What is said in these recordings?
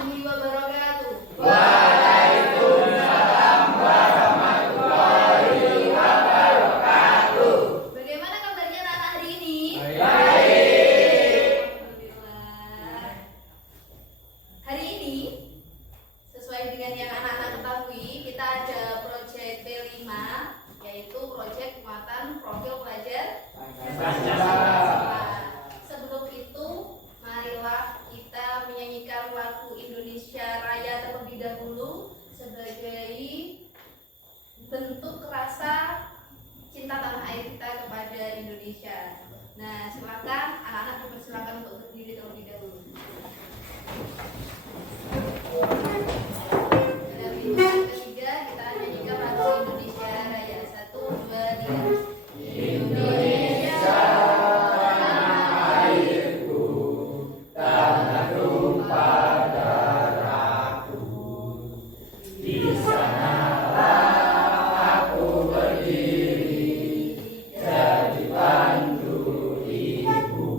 warahmatullahi wabarakatuh. Waalaikumsalam warahmatullahi wabarakatuh. Bagaimana kabarnya anak hari ini? Baik. Alhamdulillah. Hari ini sesuai dengan yang anak-anak ketahui, kita ada proyek P5, yaitu proyek penguatan profil pelajar Pancasila. Sebelum itu, marilah kita menyanyikan lagu Indonesia Raya terlebih dahulu sebagai bentuk rasa cinta tanah air kita kepada Indonesia. Nah, silakan anak-anak dipersilakan untuk berdiri terlebih dahulu. Dalam hitungan ketiga kita nyanyikan lagu Indonesia Raya. 1, 2, 3. Indonesia tanah airku, tanah tumpah darahku, di sanalah aku berdiri, jadi pandu ibuku.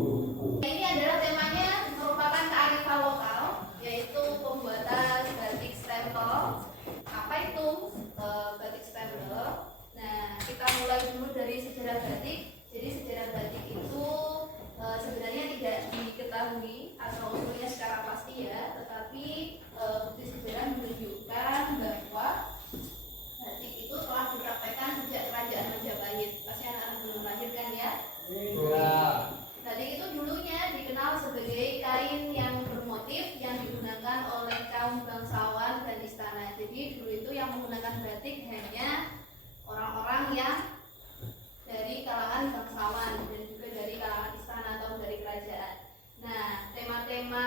Ini adalah temanya merupakan kearifan lokal, yaitu pembuatan batik stempel. Apa itu batik stempel? Nah, kita mulai dulu dari sejarah batik. Jadi sejarah batik itu sebenarnya tidak diketahui asal usulnya secara pasti ya, tetapi bukti sejarah menunjukkan bahwa batik itu telah dipraktekkan sejak kerajaan Majapahit. Pasti anak-anak belum lahir kan ya? Batik itu dulunya dikenal sebagai kain yang bermotif yang digunakan oleh kaum bangsawan dan istana. Jadi dulu itu yang menggunakan batik hanya orang-orang yang dari kalangan bangsawan dan juga dari kalangan istana atau dari kerajaan. Nah, tema-tema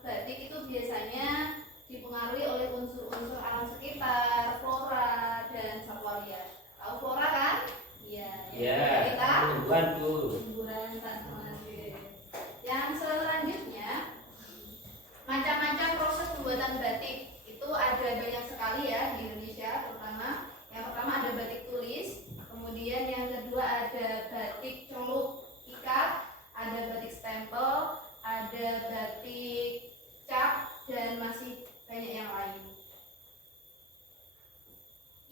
batik itu biasanya dipengaruhi oleh unsur-unsur alam sekitar, flora dan satwa liar. Tahu flora kan? Iya. Kita tumbuhan tanaman. Yang selanjutnya, macam-macam proses pembuatan batik itu ada banyak sekali ya di Indonesia, terutama. Yang pertama ada batik tulis, kemudian yang kedua ada batik celup ikat, ada batik stempel, ada batik cap, dan masih banyak yang lain.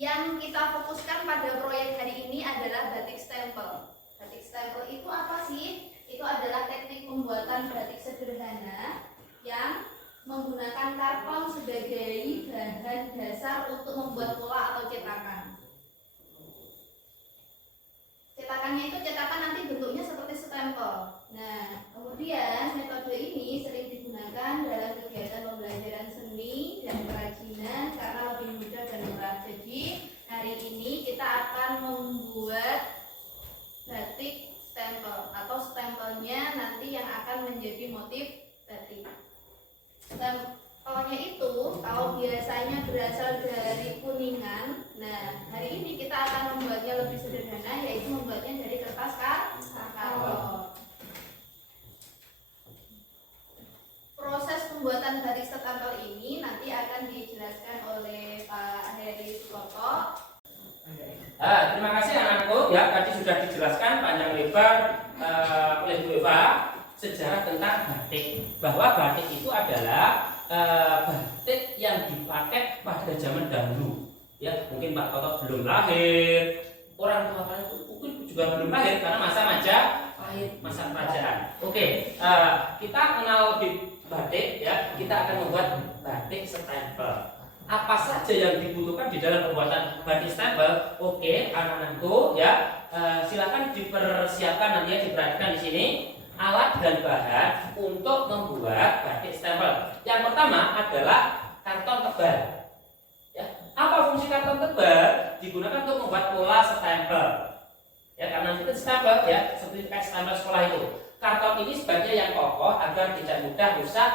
Yang kita fokuskan pada proyek hari ini adalah batik stempel. Batik stempel itu apa sih? Itu adalah teknik pembuatan batik sederhana yang menggunakan karton sebagai bahan dasar untuk membuat pola atau cetakan. Cetakannya itu cetakan nanti bentuknya seperti stempel. Nah, kemudian metode ini sering digunakan dalam kegiatan pembelajaran seni dan kerajinan karena lebih mudah dan murah. Jadi, hari ini kita akan membuat batik stempel atau stempelnya nanti yang akan menjadi motif batik. Stempelnya itu kalau biasanya berasal dari kuningan, nah hari ini kita akan membuatnya lebih sederhana, yaitu membuatnya dari kertas karton. Proses pembuatan batik stempel ini nanti akan dijelaskan oleh Pak Heri Sukoto. Terima kasih anak-anakku ya, tadi sudah dijelaskan panjang lebar oleh Bu Eva sejarah tentang batik, bahwa batik itu adalah batik yang dipakai pada zaman dahulu ya. Mungkin Pak Toto belum lahir, orang tua kalian mungkin juga belum lahir karena masa Majapahit, masa kerajaan. Oke, kita kenal di batik ya, kita akan membuat batik stempel. Apa saja yang dibutuhkan di dalam pembuatan batik stempel? Oke, anak-anakku ya, silakan dipersiapkan nanti ya, diperhatikan di sini alat dan bahan untuk membuat batik stempel. Yang pertama adalah karton tebal. Ya, apa fungsi karton tebal? Digunakan untuk membuat pola stempel. Ya, karena kita stempel ya, seperti kayak stempel sekolah itu. Karton ini sebaiknya yang kokoh agar tidak mudah rusak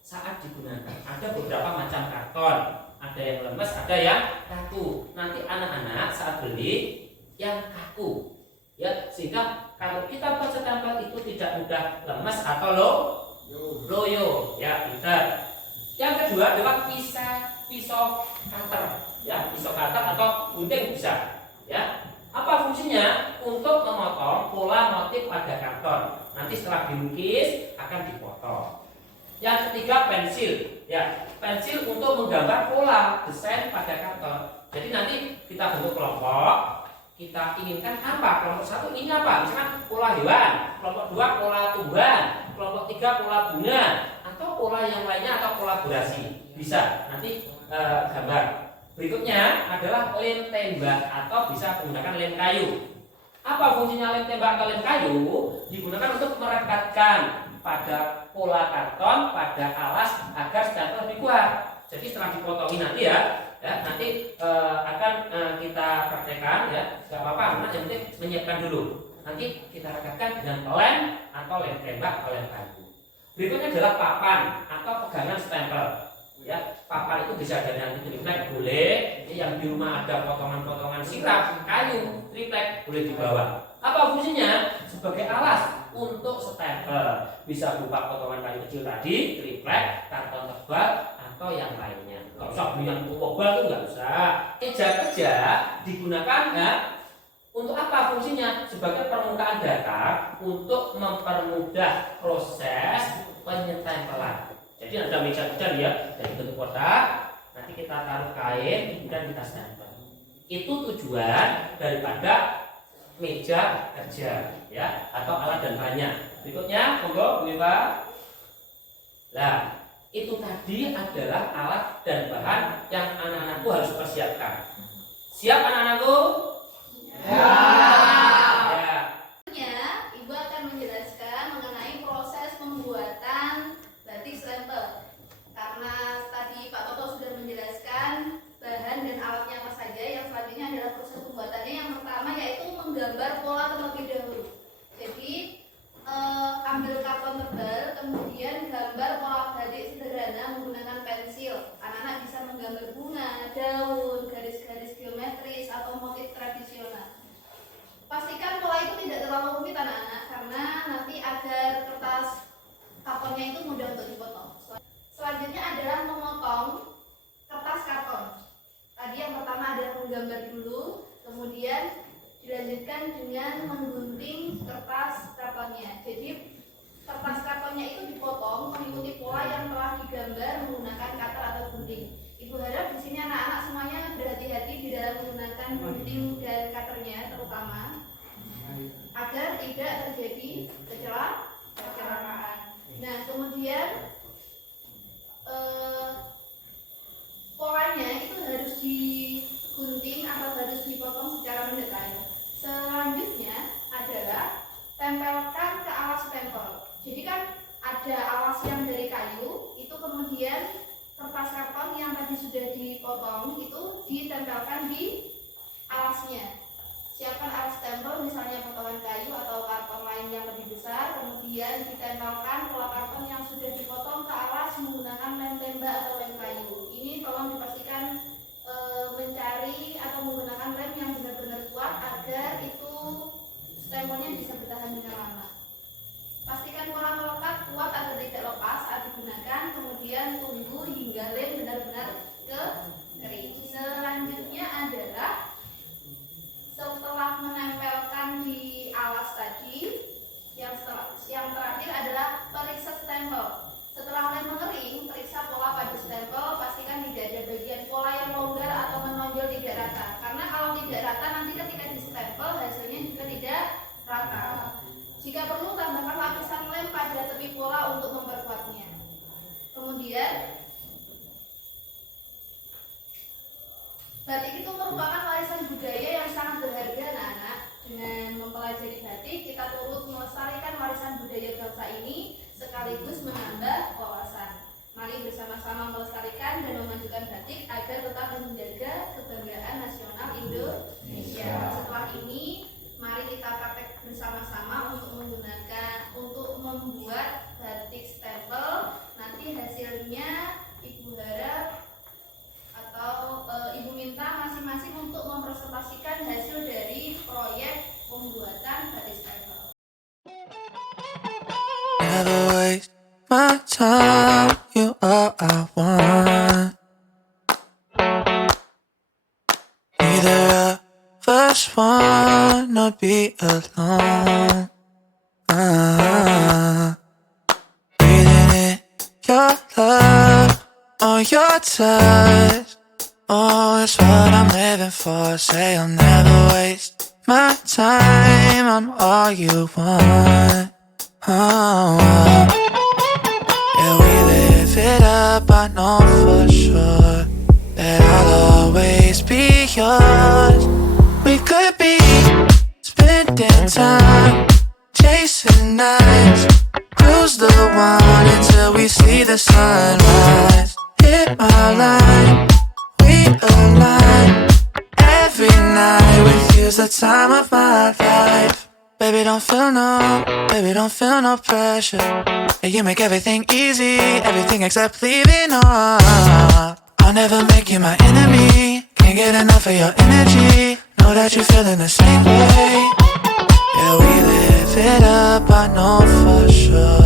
saat digunakan. Ada beberapa macam karton, ada yang lemes, ada yang kaku. Nanti anak-anak saat beli yang kaku, ya, sehingga kalau kita buat stempel itu tidak mudah lemes atau loyo, ya, pintar. Yang kedua adalah pisau cutter, ya, pisau cutter atau gunting bisa, ya. Apa fungsinya? Untuk memotong pola motif pada karton. Nanti setelah dilukis akan dipotong. Yang ketiga pensil, ya pensil untuk menggambar pola desain pada karton. Jadi nanti kita bentuk kelompok, kita inginkan apa? Kelompok satu ini apa? Misalkan pola hewan, kelompok dua pola tumbuhan, kelompok tiga pola bunga, atau pola yang lainnya atau kolaborasi. Bisa nanti gambar. Berikutnya adalah lem tembak atau bisa menggunakan lem kayu. Apa fungsinya lem tembak atau lem kayu? Digunakan untuk merekatkan pada pola karton pada alas agar stempel lebih kuat. Jadi setelah dipotongi nanti nanti akan kita praktekkan ya, nggak apa-apa, karena yang penting menyiapkan dulu. Nanti kita rekatkan dengan lem atau lem tembak atau lem kayu. Berikutnya adalah papan atau pegangan stempel. Ya, papan itu bisa dari yang triplek boleh, yang di rumah ada potongan-potongan sirap, kayu, triplek boleh dibawa. Apa fungsinya? Sebagai alas untuk stempel. Bisa berupa potongan kayu kecil tadi, triplek, karton tebal, atau yang lainnya. Nggak usah beli yang tebal itu nggak usah. Kerja digunakan untuk apa fungsinya? Sebagai permukaan datar untuk mempermudah proses penyetempelan. Jadi ada meja kerja ya, dari bentuk kotak, nanti kita taruh kain dan kita stempel. Itu tujuan daripada meja kerja ya, atau alat dan bahannya. Berikutnya, monggo Bu Eva. Nah, itu tadi adalah alat dan bahan yang anak-anakku harus persiapkan. Siap anak-anakku? Ya. Selanjutnya, Ibu akan menjelaskan mengenai proses pembuatan batik stempel. Karena tadi Pak Toto sudah menjelaskan bahan dan alatnya apa saja, yang selanjutnya adalah proses pembuatannya. Yang pertama yaitu menggambar pola terlebih dahulu. Jadi ambil karton tebal, kemudian gambar pola batik sederhana menggunakan pensil. Anak-anak bisa menggambar bunga, daun, garis-garis geometris atau motif tradisional. Pastikan pola itu tidak terlalu rumit anak-anak, karena nanti agar kertas kartonnya itu mudah untuk dipotong. Selanjutnya adalah memotong kertas karton. Tadi yang pertama adalah menggambar dulu, kemudian dilanjutkan dengan menggunting kertas kartonnya. Jadi kertas kartonnya itu dipotong mengikuti pola yang telah digambar menggunakan cutter atau gunting. Ibu harap di sini anak-anak semuanya berhati-hati di dalam menggunakan gunting dan cutternya, terutama agar tidak terjadi kecelakaan. Nah, kemudian polanya itu harus digunting atau harus dipotong secara mendetail. Selanjutnya adalah tempelkan ke alas stempel. Jadi kan ada alas yang dari kayu, itu kemudian kertas karton yang tadi sudah dipotong itu ditempelkan di alasnya. Siapkan alas stempel, misalnya potongan kayu atau karton lain yang lebih besar, kemudian ditempelkan pola karton yang sudah dipotong ke alas menggunakan lem tembak atau lem kayu. Ini tolong dipastikan mencari atau menggunakan lem yang benar-benar kuat agar itu stempelnya bisa bertahan dengan lama. Pastikan pola melekat kuat agar tidak lepas saat digunakan, kemudian tunggu hingga lem benar-benar kering. Selanjutnya adalah setelah menempelkan di alas tadi, yang terakhir adalah periksa stempel. Setelah lem mengering, periksa pola pada stempel, pastikan tidak ada bagian pola yang longgar atau menonjol tidak rata. Karena kalau tidak rata, nanti ketika di stempel hasilnya juga tidak rata. Jika perlu, tambahkan lapisan lem pada tepi pola untuk memperkuatnya. Kemudian, batik itu merupakan warisan budaya yang sangat berharga anak-anak. Dengan mempelajari batik, kita turut melestarikan warisan budaya bangsa ini sekaligus menambah wawasan. Mari bersama-sama melestarikan dan memajukan batik agar tetap menjaga kebanggaan nasional Indonesia. Setelah ini, mari kita praktek bersama-sama untuk membuat batik stempel. Nanti hasilnya Ibu harap atau Ibu minta masing-masing untuk mempresentasikan hasil dari proyek pembuatan batik stempel. Never waste my time, you all I want. Neither of us wanna be alone. Breathing in your want your touch. Oh, it's what I'm living for. Say I'll never waste my time. I'm all you want. Oh, yeah, we live it up. I know for sure that I'll always be yours. We could be spending time chasing nights, cruise the one until we see the sunrise. Hit my line, we align. Every night with you's the time of my life. Baby, don't feel no pressure. Yeah, you make everything easy, everything except leaving on. I'll never make you my enemy. Can't get enough of your energy. Know that you're feeling the same way. Yeah, we live it up, I know for sure.